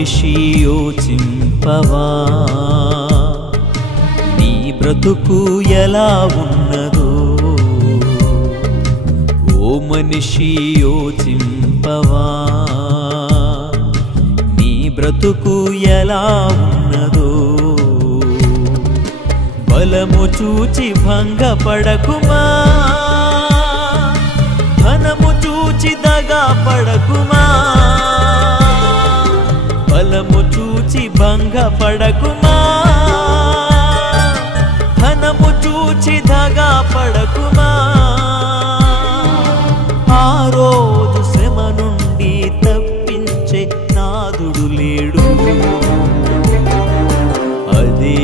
మనిషి యోచింపవా నీ బ్రతుకు ఎలా ఉన్నదో ఓ మనిషి యోచింపవా నీ బ్రతుకు ఎలా ఉన్నదో బలము చూచి భంగపడకుమా ధనము చూచి దగా పడకుమా బలము చూచి భంగపడకుమా ధనము చూచి దగా పడకుమా ఆ రోజు శ్రమ నుండి తప్పించే నాదుడు లేడు అదే